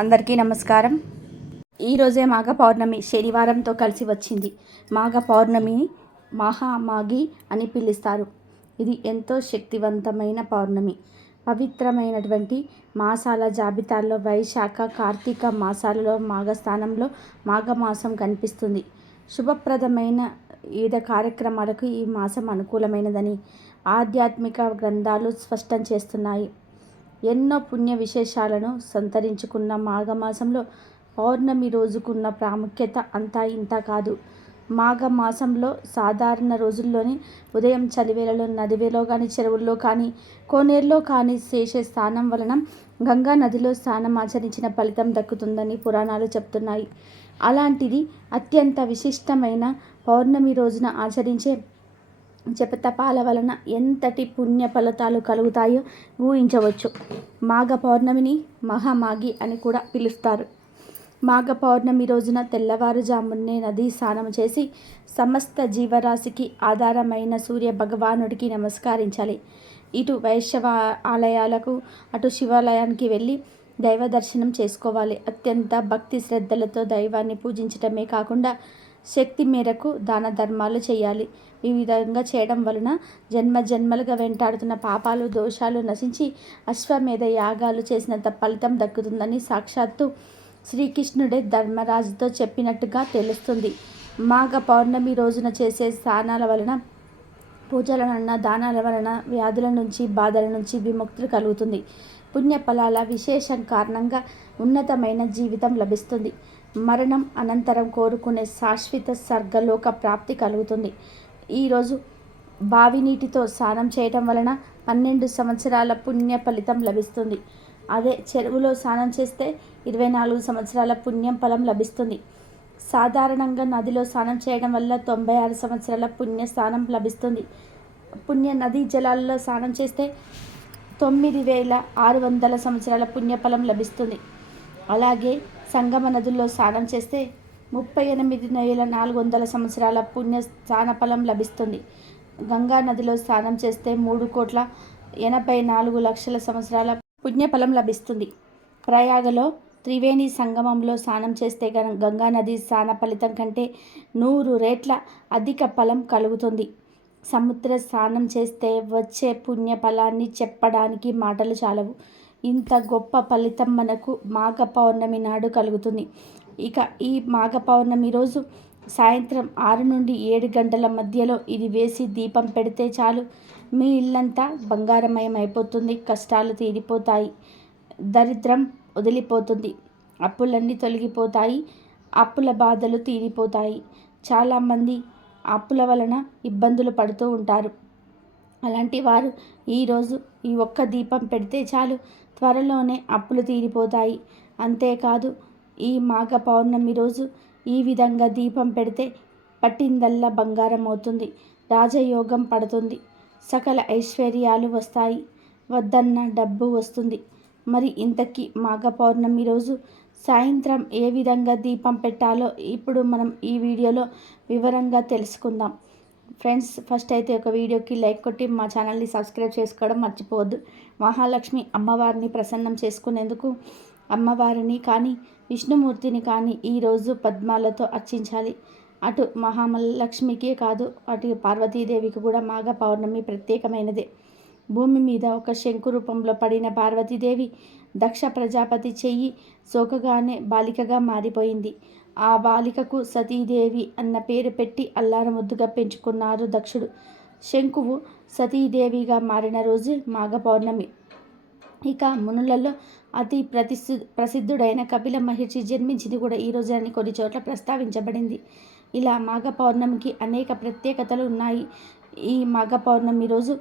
అందరికీ నమస్కారం. ఈరోజే మాఘ పౌర్ణమి శనివారంతో కలిసి వచ్చింది. మాఘ పౌర్ణమి మహామాఘి అని పిలుస్తారు. ఇది ఎంతో శక్తివంతమైన పౌర్ణమి. పవిత్రమైనటువంటి మాసాల జాబితాలో వైశాఖ, కార్తీక మాసాలలో మాఘస్థానంలో మాఘమాసం కనిపిస్తుంది. శుభప్రదమైన వివిధ కార్యక్రమాలకు ఈ మాసం అనుకూలమైనదని ఆధ్యాత్మిక గ్రంథాలు స్పష్టం చేస్తున్నాయి. ఎన్నో పుణ్య విశేషాలను సంతరించుకున్న మాఘమాసంలో పౌర్ణమి రోజుకున్న ప్రాముఖ్యత అంతా ఇంతా కాదు. మాఘమాసంలో సాధారణ రోజుల్లోని ఉదయం చలివేళలో నదివేలో కానీ, చెరువుల్లో కానీ, కోనేరులో కానీ చేసే స్నానం వలన గంగా నదిలో స్నానం ఆచరించిన ఫలితం దక్కుతుందని పురాణాలు చెప్తున్నాయి. అలాంటిది అత్యంత విశిష్టమైన పౌర్ణమి రోజున ఆచరించే జపతపాల వలన ఎంతటి పుణ్య ఫలితాలు కలుగుతాయో ఊహించవచ్చు. మాఘ పౌర్ణమిని మహామాఘి అని కూడా పిలుస్తారు. మాఘ పౌర్ణమి రోజున తెల్లవారుజామునే నదీ స్నానం చేసి సమస్త జీవరాశికి ఆధారమైన సూర్య భగవానుడికి నమస్కరించాలి. ఇటు వైష్ణవ ఆలయాలకు, అటు శివాలయానికి వెళ్ళి దైవ దర్శనం చేసుకోవాలి. అత్యంత భక్తి శ్రద్ధలతో దైవాన్ని పూజించటమే కాకుండా శక్తి మేరకు దాన ధర్మాలు చేయాలి. ఈ విధంగా చేయడం వలన జన్మ జన్మలుగా వెంటాడుతున్న పాపాలు, దోషాలు నశించి అశ్వమేధ యాగాలు చేసినంత ఫలితం దక్కుతుందని సాక్షాత్తు శ్రీకృష్ణుడే ధర్మరాజుతో చెప్పినట్టుగా తెలుస్తుంది. మాఘ పౌర్ణమి రోజున చేసే స్నానాల వలన, పూజల వలన, దానాల వలన వ్యాధుల నుంచి, బాధల నుంచి విముక్తి కలుగుతుంది. పుణ్యఫలాల విశేషం కారణంగా ఉన్నతమైన జీవితం లభిస్తుంది. మరణం అనంతరం కోరుకునే శాశ్వత స్వర్గలోక ప్రాప్తి కలుగుతుంది. ఈరోజు బావి నీటితో స్నానం చేయటం వలన 12 సంవత్సరాల పుణ్య ఫలితం లభిస్తుంది. అదే చెరువులో స్నానం చేస్తే 24 సంవత్సరాల పుణ్యం ఫలం లభిస్తుంది. సాధారణంగా నదిలో స్నానం చేయడం వల్ల 96 సంవత్సరాల పుణ్య స్థానం లభిస్తుంది. పుణ్య నదీ జలాల్లో స్నానం చేస్తే 9600 సంవత్సరాల పుణ్యఫలం లభిస్తుంది. అలాగే సంగమ నదుల్లో స్నానం చేస్తే 38,400 సంవత్సరాల పుణ్య స్నానఫలం లభిస్తుంది. గంగా నదిలో స్నానం చేస్తే 3,84,00,000 సంవత్సరాల పుణ్యఫలం లభిస్తుంది. ప్రయాగలో త్రివేణి సంగమంలో స్నానం చేస్తే గంగా నది స్నాన ఫలితం కంటే 100 రెట్ల అధిక ఫలం కలుగుతుంది. సముద్ర స్నానం చేస్తే వచ్చే పుణ్య ఫలాన్ని చెప్పడానికి మాటలు చాలవు. ఇంత గొప్ప ఫలితం మనకు మాఘ పౌర్ణమి నాడు కలుగుతుంది. ఇక ఈ మాఘ పౌర్ణమి రోజు సాయంత్రం 6 నుండి 7 గంటల మధ్యలో ఇది వేసి దీపం పెడితే చాలు, మీ ఇల్లంతా బంగారమయం అయిపోతుంది. కష్టాలు తీరిపోతాయి, దరిద్రం వదిలిపోతుంది, అప్పులన్నీ తొలగిపోతాయి, అప్పుల బాధలు తీరిపోతాయి. చాలామంది అప్పుల వలన ఇబ్బందులు పడుతూ ఉంటారు. అలాంటి వారు ఈరోజు ఈ ఒక్క దీపం పెడితే చాలు, త్వరలోనే అప్పులు తీరిపోతాయి. అంతేకాదు, ఈ మాఘ పౌర్ణమి రోజు ఈ విధంగా దీపం పెడితే పట్టిందల్లా బంగారం అవుతుంది, రాజయోగం పడుతుంది, సకల ఐశ్వర్యాలు వస్తాయి, వద్దన్న డబ్బు వస్తుంది. మరి ఇంతకీ మాఘ పౌర్ణమి రోజు సాయంత్రం ఏ విధంగా దీపం పెట్టాలో ఇప్పుడు మనం ఈ వీడియోలో వివరంగా తెలుసుకుందాం. ఫ్రెండ్స్, ఫస్ట్ అయితే ఒక వీడియోకి లైక్ కొట్టి మా ఛానల్ని సబ్స్క్రైబ్ చేసుకోవడం మర్చిపోవద్దు. మహాలక్ష్మి అమ్మవారిని ప్రసన్నం చేసుకునేందుకు అమ్మవారిని కానీ, విష్ణుమూర్తిని కానీ ఈరోజు పద్మాలతో అర్చించాలి. అటు మహాలక్ష్మికే కాదు, అటు పార్వతీదేవికి కూడా మాఘ పౌర్ణమి ప్రత్యేకమైనదే. భూమి మీద ఒక శంకు రూపంలో పడిన పార్వతీదేవి దక్ష ప్రజాపతి చెయ్యి సోకగానే బాలికగా మారిపోయింది. ఆ బాలికకు సతీదేవి అన్న పేరు పెట్టి అల్లారు ముద్దుగా పెంచుకున్నారు దక్షుడు. శంకువు సతీదేవిగా మారిన రోజు మాఘ పౌర్ణమి. ఇక మునులలో అతి ప్రసిద్ధుడైన కపిల మహర్షి జన్మించింది కూడా ఈ రోజు అని కొన్ని చోట్ల ప్రస్తావించబడింది. ఇలా మాఘ పౌర్ణమికి అనేక ప్రత్యేకతలు ఉన్నాయి. ఈ మాఘ పౌర్ణమి రోజు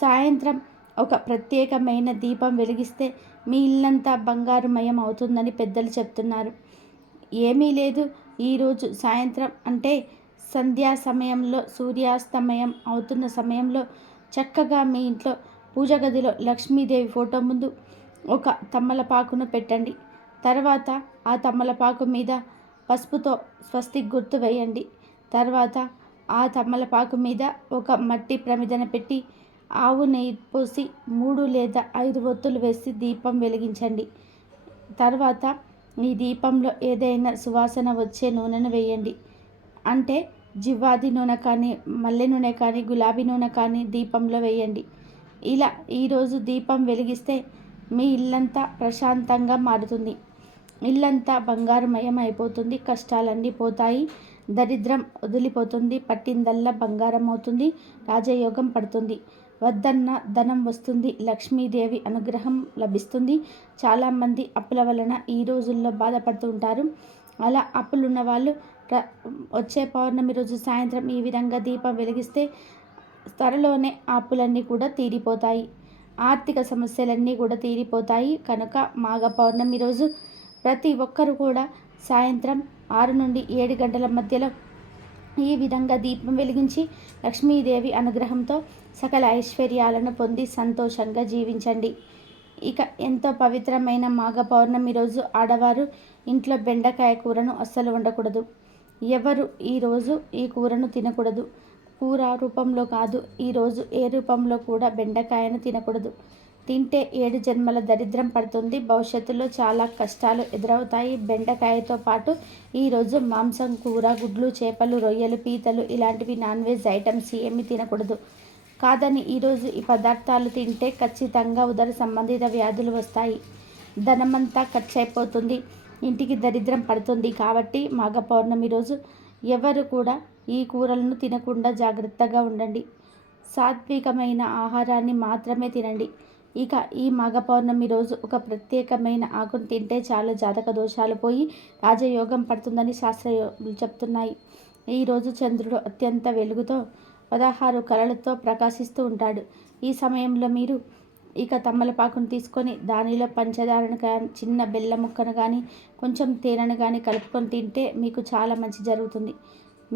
సాయంత్రం ఒక ప్రత్యేకమైన దీపం వెలిగిస్తే మీ ఇల్లంతా బంగారుమయం అవుతుందని పెద్దలు చెప్తున్నారు. ఏమీ లేదు, ఈరోజు సాయంత్రం అంటే సంధ్యా సమయంలో, సూర్యాస్తమయం అవుతున్న సమయంలో చక్కగా మీ ఇంట్లో పూజ గదిలో లక్ష్మీదేవి ఫోటో ముందు ఒక తమలపాకును పెట్టండి. తర్వాత ఆ తమలపాకు మీద పసుపుతో స్వస్తిక్ గుర్తు వేయండి. తర్వాత ఆ తమలపాకు మీద ఒక మట్టి ప్రమిదన పెట్టి ఆవు నెయ్యి పోసి 3 లేదా 5 ఒత్తులు వేసి దీపం వెలిగించండి. తర్వాత ఈ దీపంలో ఏదైనా సువాసన వచ్చే నూనెను వేయండి. అంటే జివ్వాది నూనె కానీ, మల్లె నూనె కానీ, గులాబీ నూనె కానీ దీపంలో వేయండి. ఇలా ఈరోజు దీపం వెలిగిస్తే మీ ఇల్లంతా ప్రశాంతంగా మారుతుంది. ఇల్లంతా బంగారుమయం అయిపోతుంది. కష్టాలన్నీ పోతాయి. దరిద్రం వదిలిపోతుంది. పట్టిందల్లా బంగారం అవుతుంది. రాజయోగం పడుతుంది. వద్దన్న ధనం వస్తుంది. లక్ష్మీదేవి అనుగ్రహం లభిస్తుంది. చాలామంది అప్పుల వలన ఈ రోజుల్లో బాధపడుతూ ఉంటారు. అలా అప్పులున్న వాళ్ళు వచ్చే పౌర్ణమి రోజు సాయంత్రం ఈ విధంగా దీపం వెలిగిస్తే త్వరలోనే ఆ అప్పులన్నీ కూడా తీరిపోతాయి. ఆర్థిక సమస్యలన్నీ కూడా తీరిపోతాయి. కనుక మాఘ పౌర్ణమి రోజు ప్రతి ఒక్కరు కూడా సాయంత్రం 6 నుండి 7 గంటల మధ్యలో ఈ విధంగా దీపం వెలిగించి లక్ష్మీదేవి అనుగ్రహంతో సకల ఐశ్వర్యాలను పొంది సంతోషంగా జీవించండి. ఇక ఎంతో పవిత్రమైన మాఘ పౌర్ణమి రోజు ఆడవారు ఇంట్లో బెండకాయ కూరను అస్సలు వండకూడదు. ఎవరు ఈరోజు ఈ కూరను తినకూడదు. కూర రూపంలో కాదు, ఈరోజు ఏ రూపంలో కూడా బెండకాయను తినకూడదు. తింటే 7 జన్మల దరిద్రం పడుతుంది. భవిష్యత్తులో చాలా కష్టాలు ఎదురవుతాయి. బెండకాయతో పాటు ఈరోజు మాంసం, కూర, గుడ్లు, చేపలు, రొయ్యలు, పీతలు ఇలాంటివి నాన్ వెజ్ ఐటమ్స్ ఏమీ తినకూడదు. కాదని ఈరోజు ఈ పదార్థాలు తింటే ఖచ్చితంగా ఉదర సంబంధిత వ్యాధులు వస్తాయి. ధనమంతా ఖర్చు అయిపోతుంది. ఇంటికి దరిద్రం పడుతుంది. కాబట్టి మాఘ పౌర్ణమి రోజు ఎవరు కూడా ఈ కూరలను తినకుండా జాగ్రత్తగా ఉండండి. సాత్వికమైన ఆహారాన్ని మాత్రమే తినండి. ఇక ఈ మాఘ పౌర్ణమి రోజు ఒక ప్రత్యేకమైన ఆకును తింటే చాలు జాతక దోషాలు పోయి రాజయోగం పడుతుందని శాస్త్రాలు చెప్తున్నాయి. ఈరోజు చంద్రుడు అత్యంత వెలుగుతో 16 కళలతో ప్రకాశిస్తూ ఉంటాడు. ఈ సమయంలో మీరు ఇక తమలపాకును తీసుకొని దానిలో పంచదారను కానీ, చిన్న బెల్లం ముక్కను కానీ, కొంచెం తేనెను కానీ కలుపుకొని తింటే మీకు చాలా మంచి జరుగుతుంది.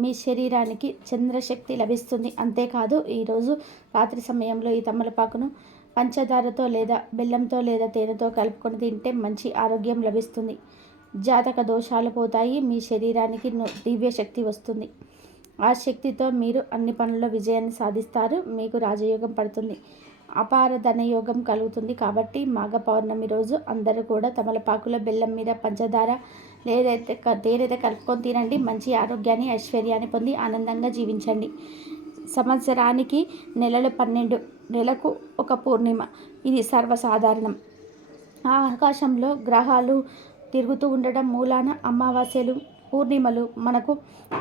మీ శరీరానికి చంద్రశక్తి లభిస్తుంది. అంతేకాదు ఈరోజు రాత్రి సమయంలో ఈ తమలపాకును పంచదారతో లేదా బెల్లంతో లేదా తేనెతో కలుపుకొని తింటే మంచి ఆరోగ్యం లభిస్తుంది. జాతక దోషాలు పోతాయి. మీ శరీరానికి దివ్య శక్తి వస్తుంది. ఆ శక్తితో మీరు అన్ని పనుల్లో విజయాన్ని సాధిస్తారు. మీకు రాజయోగం పడుతుంది. అపార ధనయోగం కలుగుతుంది. కాబట్టి మాఘ పౌర్ణమి రోజు అందరూ కూడా తమలపాకులో బెల్లం మీద పంచదార తేనైతే కలుపుకొని తినండి. మంచి ఆరోగ్యాన్ని, ఐశ్వర్యాన్ని పొంది ఆనందంగా జీవించండి. సంవత్సరానికి నెలలు 12, నెలకు ఒక పూర్ణిమ. ఇది సర్వసాధారణం. ఆ ఆకాశంలో గ్రహాలు తిరుగుతూ ఉండడం మూలాన అమావాస్యలు, పూర్ణిమలు మనకు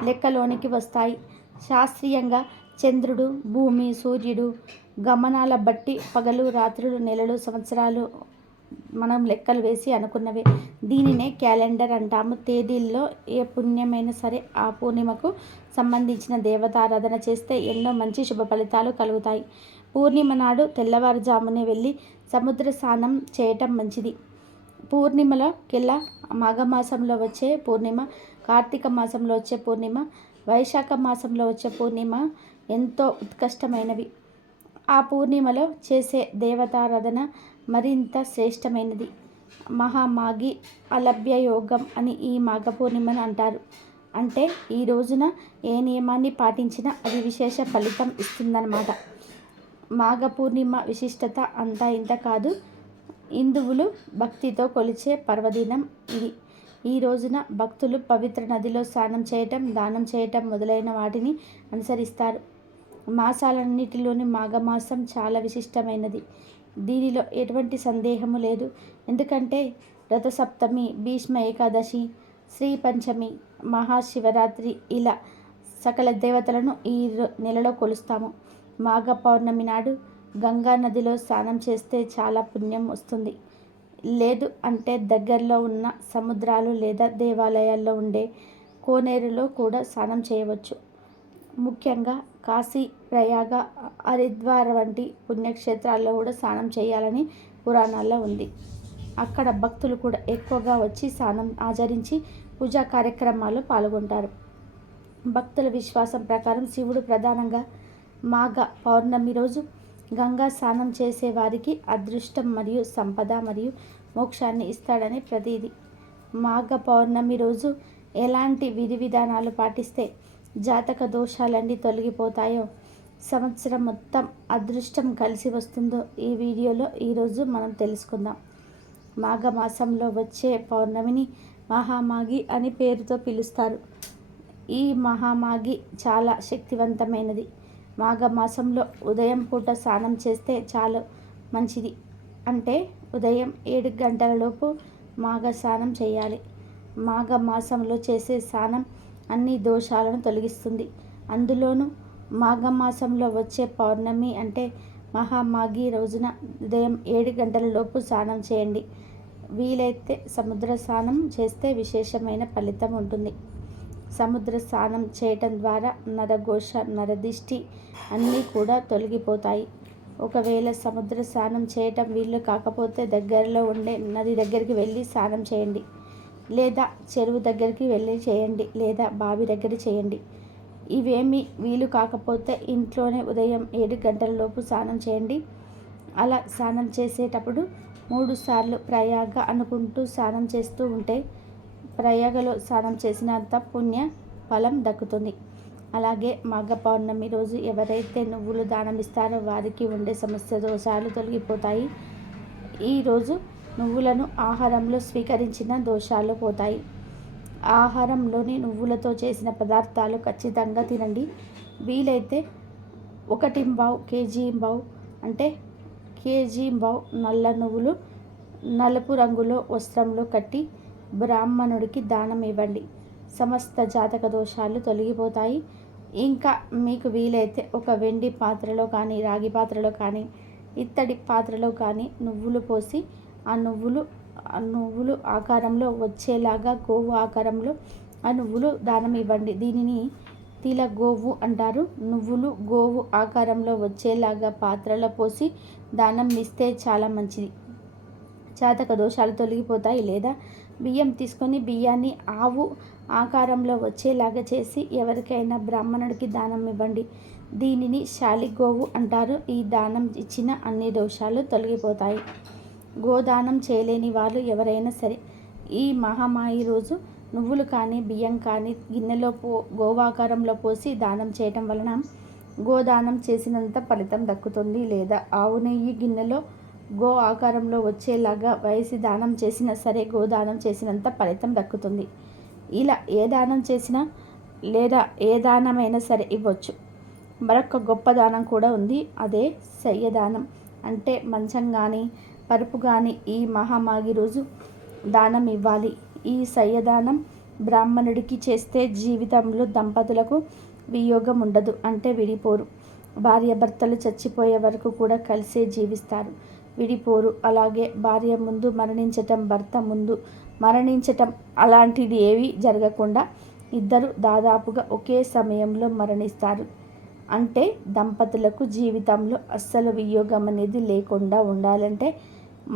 లెక్కలోనికి వస్తాయి. శాస్త్రీయంగా చంద్రుడు, భూమి, సూర్యుడు గమనాల బట్టి పగలు, రాత్రులు, నెలలు, సంవత్సరాలు మనం లెక్కలు వేసి అనుకున్నవే. దీనినే క్యాలెండర్ అంటాము. తేదీల్లో ఏ పుణ్యమైనా సరే ఆ పూర్ణిమకు సంబంధించిన దేవతారాధన చేస్తే ఎన్నో మంచి శుభ ఫలితాలు కలుగుతాయి. పూర్ణిమ నాడు తెల్లవారుజామునే వెళ్ళి సముద్ర స్నానం చేయటం మంచిది. పూర్ణిమలకెల్లా మాఘమాసంలో వచ్చే పూర్ణిమ, కార్తీక మాసంలో వచ్చే పూర్ణిమ, వైశాఖ మాసంలో వచ్చే పూర్ణిమ ఎంతో ఉత్కృష్టమైనవి. ఆ పూర్ణిమలో చేసే దేవతారాధన మరింత శ్రేష్టమైనది. మహామాఘి అలభ్య యోగం అని ఈ మాఘ పూర్ణిమను అంటారు. అంటే ఈ రోజున ఏ నియమాన్ని పాటించినా అది విశేష ఫలితం ఇస్తుందన్నమాట. మాఘ పూర్ణిమ విశిష్టత అంతా ఇంత కాదు. హిందువులు భక్తితో కొలిచే పర్వదినం ఇది. ఈ రోజున భక్తులు పవిత్ర నదిలో స్నానం చేయటం, దానం చేయటం మొదలైన వాటిని అనుసరిస్తారు. మాసాలన్నిటిలోని మాఘమాసం చాలా విశిష్టమైనది. దీనిలో ఎటువంటి సందేహము లేదు. ఎందుకంటే రథసప్తమి, భీష్మ ఏకాదశి, శ్రీ పంచమి, మహాశివరాత్రి ఇలా సకల దేవతలను ఈ నెలలో కొలుస్తాము. మాఘ పౌర్ణమి నాడు గంగా నదిలో స్నానం చేస్తే చాలా పుణ్యం వస్తుంది. లేదు అంటే దగ్గరలో ఉన్న సముద్రాలు లేదా దేవాలయాల్లో ఉండే కోనేరులో కూడా స్నానం చేయవచ్చు. ముఖ్యంగా కాశీ, ప్రయాగ, హరిద్వార్ వంటి పుణ్యక్షేత్రాల్లో కూడా స్నానం చేయాలని పురాణాల్లో ఉంది. అక్కడ భక్తులు కూడా ఎక్కువగా వచ్చి స్నానం ఆచరించి పూజా కార్యక్రమాల్లో పాల్గొంటారు. భక్తుల విశ్వాసం ప్రకారం శివుడు ప్రధానంగా మాఘ పౌర్ణమి రోజు గంగా స్నానం చేసే వారికి అదృష్టం మరియు సంపద మరియు మోక్షాన్ని ఇస్తాడని ప్రతీది. మాఘ పౌర్ణమి రోజు ఎలాంటి విధి విధానాలు పాటిస్తే జాతక దోషాలన్నీ తొలగిపోతాయో, సంవత్సరం మొత్తం అదృష్టం కలిసి వస్తుందో ఈ వీడియోలో ఈరోజు మనం తెలుసుకుందాం. మాఘమాసంలో వచ్చే పౌర్ణమిని మహామాఘి అని పేరుతో పిలుస్తారు. ఈ మహామాఘి చాలా శక్తివంతమైనది. మాఘమాసంలో ఉదయం పూట స్నానం చేస్తే చాలా మంచిది. అంటే ఉదయం 7 గంటలలోపు మాఘ స్నానం చేయాలి. మాఘమాసంలో చేసే స్నానం అన్ని దోషాలను తొలగిస్తుంది. అందులోనూ మాఘమాసంలో వచ్చే పౌర్ణమి అంటే మహామాఘి రోజున ఉదయం 7 గంటలలోపు స్నానం చేయండి. వీలైతే సముద్ర స్నానం చేస్తే విశేషమైన ఫలితం ఉంటుంది. సముద్ర స్నానం చేయటం ద్వారా నరఘోష, నరదిష్టి అన్నీ కూడా తొలగిపోతాయి. ఒకవేళ సముద్ర స్నానం చేయటం వీలు కాకపోతే దగ్గరలో ఉండే నది దగ్గరికి వెళ్ళి స్నానం చేయండి, లేదా చెరువు దగ్గరికి వెళ్ళి చేయండి, లేదా బావి దగ్గర చేయండి. ఇవేమీ వీలు కాకపోతే ఇంట్లోనే ఉదయం 7 గంటలలోపు స్నానం చేయండి. అలా స్నానం చేసేటప్పుడు 3 సార్లు ప్రయాగ అనుకుంటూ స్నానం చేస్తూ ఉంటే ప్రయాగలో స్నానం చేసినంత పుణ్య ఫలం దక్కుతుంది. అలాగే మాఘ పౌర్ణమి రోజు ఎవరైతే నువ్వులు దానం ఇస్తారో వారికి ఉండే సమస్య దోషాలు తొలగిపోతాయి. ఈరోజు నువ్వులను ఆహారంలో స్వీకరించిన దోషాలు పోతాయి. ఆహారంలోని నువ్వులతో చేసిన పదార్థాలు ఖచ్చితంగా తినండి. వీలైతే 1 కేజీ అంటే కేజీ నల్ల నువ్వులు నలుపు రంగులో వస్త్రంలో కట్టి బ్రాహ్మణుడికి దానం ఇవ్వండి. సమస్త జాతక దోషాలు తొలగిపోతాయి. ఇంకా మీకు వీలైతే ఒక వెండి పాత్రలో కానీ, రాగి పాత్రలో కానీ, ఇత్తడి పాత్రలో కానీ నువ్వులు పోసి ఆ నువ్వులు ఆకారంలో వచ్చేలాగా గోవు ఆకారంలో ఆ నువ్వులు దానం ఇవ్వండి. దీనిని తిల గోవు అంటారు. నువ్వులు గోవు ఆకారంలో వచ్చేలాగా పాత్రలో పోసి దానం ఇస్తే చాలా మంచిది. జాతక దోషాలు తొలగిపోతాయి. లేదా బియ్యం తీసుకొని బియ్యాన్ని ఆవు ఆకారంలో వచ్చేలాగా చేసి ఎవరికైనా బ్రాహ్మణుడికి దానం ఇవ్వండి. దీనిని శాలిగోవు అంటారు. ఈ దానం ఇచ్చిన అన్ని దోషాలు తొలగిపోతాయి. గోదానం చేయలేని వాళ్ళు ఎవరైనా సరే ఈ మహామాయి రోజు నువ్వులు కానీ, బియ్యం కానీ గిన్నెలో గోవాకారంలో పోసి దానం చేయటం వలన గోదానం చేసినంత ఫలితం దక్కుతుంది. లేదా ఆవు నెయ్యి గిన్నెలో గో ఆకారంలో వచ్చేలాగా వేసి దానం చేసినా సరే గోదానం చేసినంత ఫలితం దక్కుతుంది. ఇలా ఏ దానం చేసినా లేదా ఏ దానమైనా సరే ఇవ్వచ్చు. మరొక గొప్ప దానం కూడా ఉంది. అదే శయ్యదానం. అంటే మంచం కానీ, పరుపు కానీ ఈ మహామాఘి రోజు దానం ఇవ్వాలి. ఈ శయ్యదానం బ్రాహ్మణుడికి చేస్తే జీవితంలో దంపతులకు వియోగం ఉండదు. అంటే విడిపోరు. భార్యాభర్తలు చచ్చిపోయే వరకు కూడా కలిసే జీవిస్తారు, విడిపోరు. అలాగే భార్య ముందు మరణించటం, భర్త ముందు మరణించటం అలాంటిది ఏవి జరగకుండా ఇద్దరు దాదాపుగా ఒకే సమయంలో మరణిస్తారు. అంటే దంపతులకు జీవితంలో అస్సలు వియోగం అనేది లేకుండా ఉండాలంటే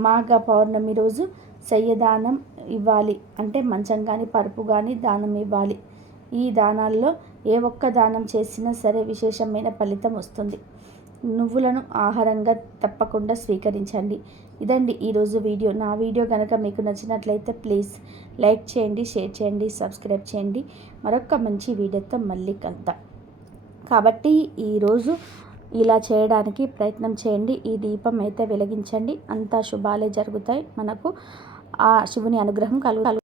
మాఘ పౌర్ణమి రోజు శయ్యదానం ఇవ్వాలి. అంటే మంచం కానీ, పరుపు కానీ దానం ఇవ్వాలి. ఈ దానాల్లో ఏ ఒక్క దానం చేసినా సరే విశేషమైన ఫలితం వస్తుంది. నువ్వులను ఆహారంగా తప్పకుండా స్వీకరించండి. ఇదండి ఈరోజు వీడియో. నా వీడియో కనుక మీకు నచ్చినట్లయితే ప్లీజ్ లైక్ చేయండి, షేర్ చేయండి, సబ్స్క్రైబ్ చేయండి. మరొక మంచి వీడియోతో మళ్ళీ కలుద్దాం. కాబట్టి ఈరోజు ఇలా చేయడానికి ప్రయత్నం చేయండి. ఈ దీపం అయితే వెలిగించండి. అంతా శుభాలే జరుగుతాయి. మనకు ఆ శివుని అనుగ్రహం కలుగు